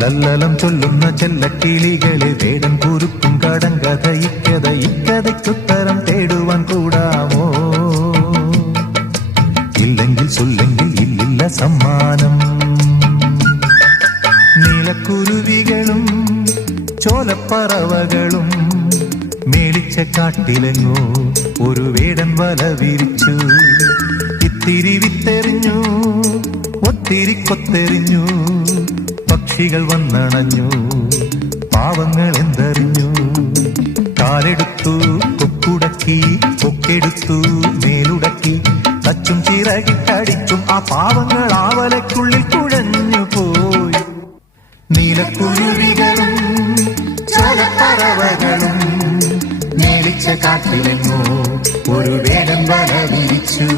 ലല്ലലം ചൊല്ലുന്ന ചെല്ലക്കിളികളെ വേടൻ കുരുക്കും കടങ്കഥ ഇക്കഥയ്ക്കുത്തരം തേടുവാൻ കൂടാമോ? ഇല്ലെങ്കിൽ ചൊല്ലെങ്കിൽ ഇല്ലില്ല സമ്മാനം. നീലക്കുരുവികളും ചോലപ്പറവകളും മേളിച്ച കാട്ടിലെങ്ങോ ഒരു വേടൻ വല വിരിച്ചു. ഇത്തിരി വിത്തെറിഞ്ഞു, ഒത്തിരി കൊത്തെറിഞ്ഞു, പക്ഷികൾ വന്നണഞ്ഞു, പാവങ്ങൾ എന്തറിഞ്ഞു. കാലെടുത്തു കൊക്കുടക്കി, കൊക്കെടുത്തു മേലുടക്കി, തച്ചും ചിറകിട്ടടിച്ചും ആ പാവങ്ങൾ ആവലയ്ക്കുള്ളിൽ കുഴഞ്ഞു പോയി. നീലക്കുരുവികളും ചോലപ്പറവകളും മേളിച്ച കാട്ടിലെങ്ങോ ഒരു വേടൻ വല വിരിച്ചു.